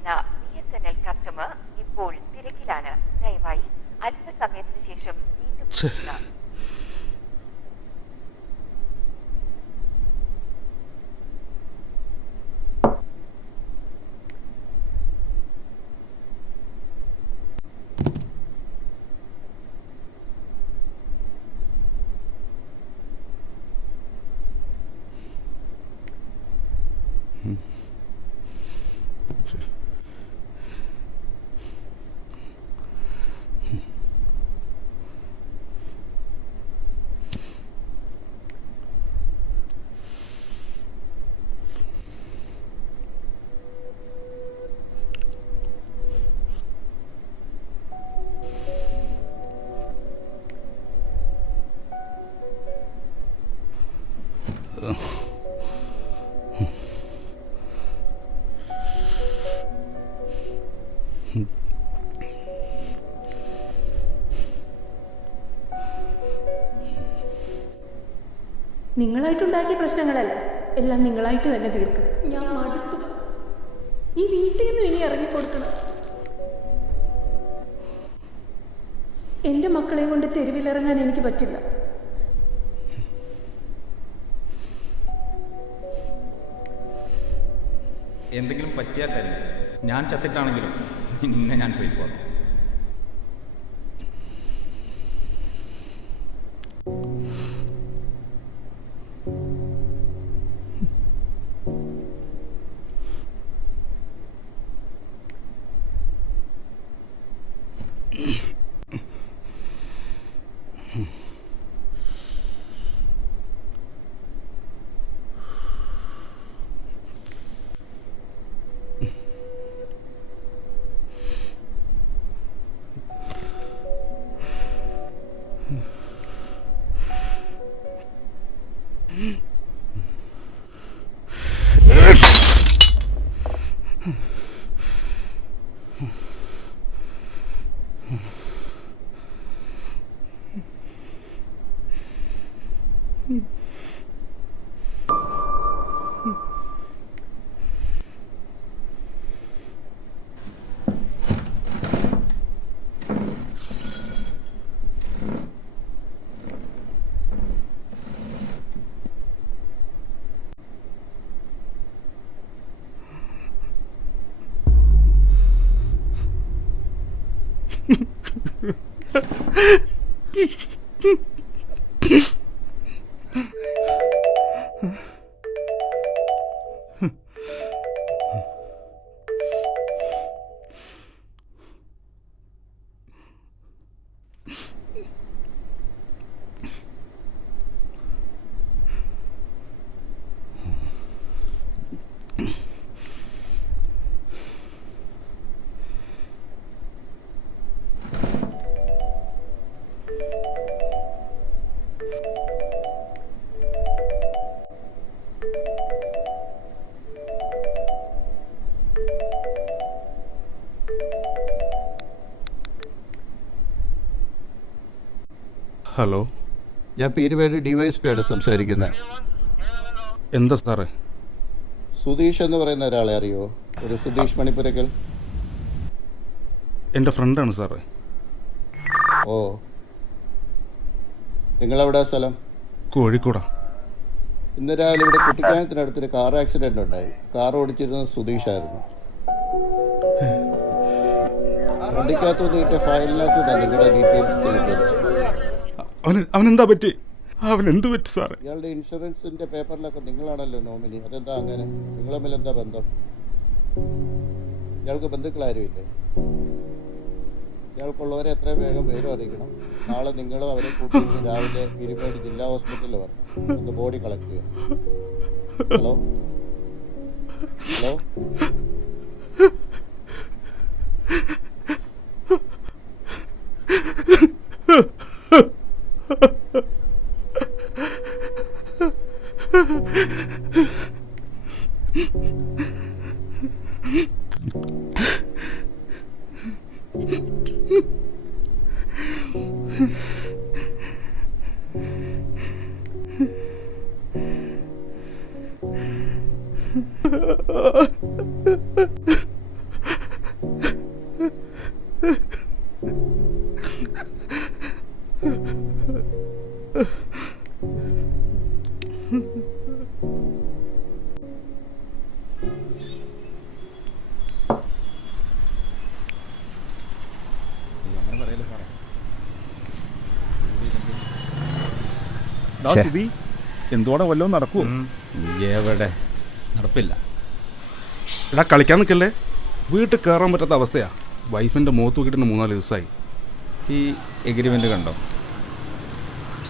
വിളിക്കുന്ന BSNL customer ഇപ്പോൾ തിരക്കിലാണ്. ദയവായി അല്പസമയത്തിന് ശേഷം വീണ്ടും വിളിക്കുക. നിങ്ങളായിട്ടുണ്ടാക്കിയ പ്രശ്നങ്ങളല്ല, എല്ലാം നിങ്ങളായിട്ട് തന്നെ തീർക്കുക. ഞാൻ മടുത്തു. ഈ വീട്ടിൽ നിന്നും ഇനി ഇറങ്ങിക്കൊടുക്കണം. എൻ്റെ മക്കളെ കൊണ്ട് തെരുവിലിറങ്ങാൻ എനിക്ക് പറ്റില്ല. എന്തെങ്കിലും പറ്റിയാൽ തന്നെ ഞാൻ ചത്തിട്ടാണെങ്കിലും നിന്നെ ഞാൻ സേഫ്. ഹലോ, ഞാൻ പീരുമേട് DYSP ആണ് സംസാരിക്കുന്നത്. എന്താ സാറേ? സുധീഷ് എന്ന് പറയുന്ന ഒരാളെ അറിയോ? ഒരു സുധീഷ് മണിപ്പുരക്കൽ. എൻ്റെ ഫ്രണ്ടാണ് സാറേ. ഓ, നിങ്ങളെവിടെ സ്ഥലം? കോഴിക്കോടാ. ഇന്ന് രാവിലെ ഇവിടെ കുട്ടിക്കാനത്തിനടുത്തൊരു കാർ ആക്സിഡൻ്റ് ഉണ്ടായി. കാർ ഓടിച്ചിരുന്നത് സുധീഷായിരുന്നു. വണ്ടിക്കകത്തുനിന്ന് കിട്ടിയ ഫയലിനകത്തുനിന്നാണ് നിങ്ങളുടെ ഡീറ്റെയിൽസ് കൊടുത്തത്. അവനെന്താ പറ്റി? അവനെന്ത് പറ്റി സാറേ? ഇയാളുടെ ഇൻഷുറൻസിൻ്റെ പേപ്പറിലൊക്കെ നിങ്ങളാണല്ലോ നോമിനി. അതെന്താ അങ്ങനെ? നിങ്ങൾ തമ്മിൽ എന്താ ബന്ധം? ഇയാൾക്ക് ബന്ധുക്കളാരും ഇല്ലേ? ഇയാൾക്കുള്ളവരെ എത്രയും വേഗം പേരും അറിയിക്കണം. നാളെ നിങ്ങളും അവരെ കൂട്ടിയിട്ട് രാവിലെ പീരുമേട് ജില്ലാ ഹോസ്പിറ്റലിൽ വരണം. ഒന്ന് ബോഡി കളക്ട് ചെയ്യണം. ഹലോ ഹലോ ഛെ. എന്തോടെ വല്ലതും നടക്കുമോ? എവിടെ നടപ്പില്ല. എടാ കളിക്കാൻ നിൽക്കല്ലേ, വീട്ടിൽ കയറാൻ പറ്റാത്ത അവസ്ഥയാ. വൈഫിൻ്റെ മുഖത്ത് നോക്കിയിട്ട് 3-4 ദിവസമായി. ഈ എഗ്രിമെൻ്റ് കണ്ടോ?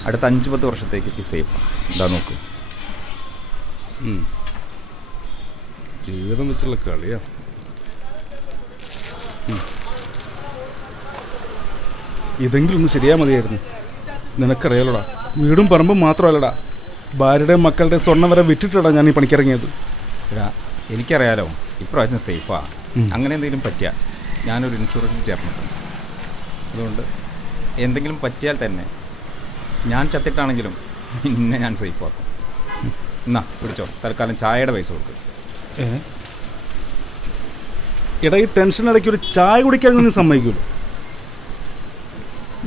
അടുത്ത 5-10 വർഷത്തേക്ക് സേഫാണ്. എന്താ നോക്കൂ. ജീവിതം വെച്ചുള്ള കളിയാ. ഇതെങ്കിലും ഒന്ന് ശരിയാ മതിയായിരുന്നു. നിനക്കറിയാലോടാ, വീടും പറമ്പും മാത്രമല്ലടാ, ഭാര്യയുടെയും മക്കളുടെയും സ്വർണ്ണം വരെ വിറ്റിട്ടാടാ ഞാൻ ഈ പണിക്കിറങ്ങിയത്. എടാ എനിക്കറിയാലോ ഇപ്രാവശ്യം സേഫാ. അങ്ങനെ എന്തെങ്കിലും പറ്റിയാൽ ഞാനൊരു ഇൻഷുറൻസ് ചേർന്നിട്ടുണ്ട്. അതുകൊണ്ട് എന്തെങ്കിലും പറ്റിയാൽ തന്നെ ഞാൻ ചത്തിട്ടാണെങ്കിലും പിന്നെ ഞാൻ സേഫാക്കും. എന്നാ പിടിച്ചോ, തൽക്കാലം ചായയുടെ പൈസ കൊടുക്കും. എടാ ഈ ടെൻഷൻ ഇടയ്ക്ക് ഒരു ചായ കുടിക്കാൻ നീ സമ്മതിക്കുമല്ലോ?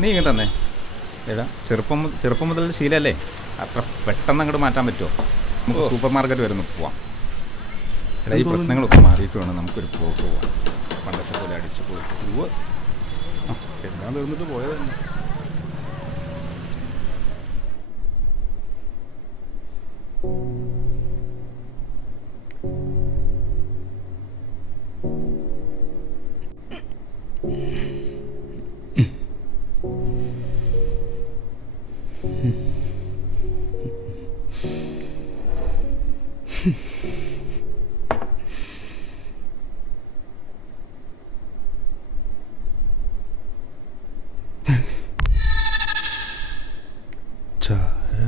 നീ ഇങ്ങനെ തന്നെ. എടാ ചെറുപ്പം മുതൽ ശീലമല്ലേ, അത്ര പെട്ടെന്ന് അങ്ങോട്ട് മാറ്റാൻ പറ്റുമോ? നമുക്ക് സൂപ്പർ മാർക്കറ്റ് വരുന്നു പോവാം. എടാ ഈ പ്രശ്നങ്ങളൊക്കെ മാറിയിട്ട് വേണം നമുക്കൊരു പോക്ക് പോവാം. പണ്ടത്തെ പോലെ അടിച്ചു പോയിട്ട് എല്ലാം തീർന്നിട്ട് പോയത് തന്നെ. ചായ